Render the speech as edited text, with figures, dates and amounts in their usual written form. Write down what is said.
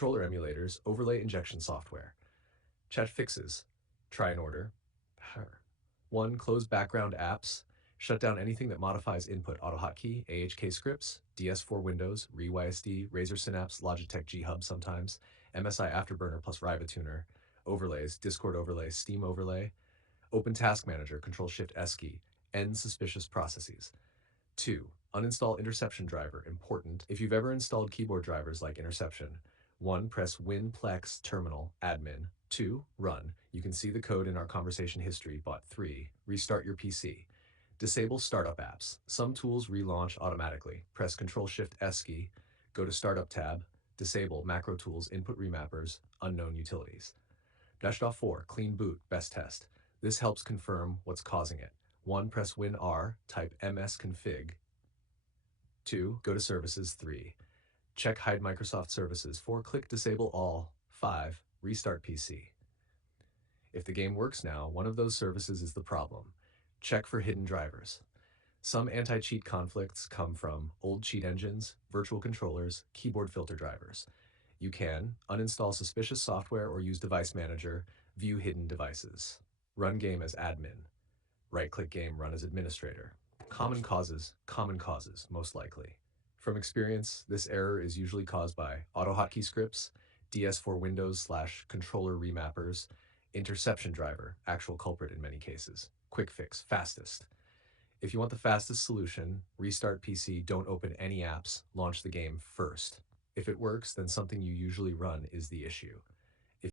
controller emulators, overlay injection software. Chat fixes. Try and order. 1. Close background apps. Shut down anything that modifies input AutoHotkey, AHK scripts, DS4 Windows, reWASD, Razer Synapse, Logitech G Hub sometimes, MSI Afterburner plus Riva Tuner, overlays, Discord overlay, Steam overlay, Open Task Manager, Control-Shift-S key, end suspicious processes. 2. Uninstall Interception driver, important. If you've ever installed keyboard drivers like Interception, 1. Press WinPlex terminal, admin. 2. Run. You can see the code in our conversation history, but 3. Restart your PC. Disable startup apps. Some tools relaunch automatically. Press Control-Shift-S key, go to Startup tab, disable macro tools, input remappers, unknown utilities. -4. Clean boot, best test. This helps confirm what's causing it. 1. Press Win-R, type msconfig. 2. Go to Services. 3. Check Hide Microsoft Services. 4. Click Disable All. 5. Restart PC. If the game works now, one of those services is the problem. Check for hidden drivers. Some anti-cheat conflicts come from old cheat engines, virtual controllers, keyboard filter drivers. You can uninstall suspicious software or use Device Manager, view hidden devices. Run game as admin. Right-click game, run as administrator. Common causes, most likely. From experience, this error is usually caused by AutoHotkey scripts, DS4 Windows / controller remappers, Interception driver, actual culprit in many cases. Quick fix, fastest. If you want the fastest solution, restart PC, don't open any apps, launch the game first. If it works, then something you usually run is the issue.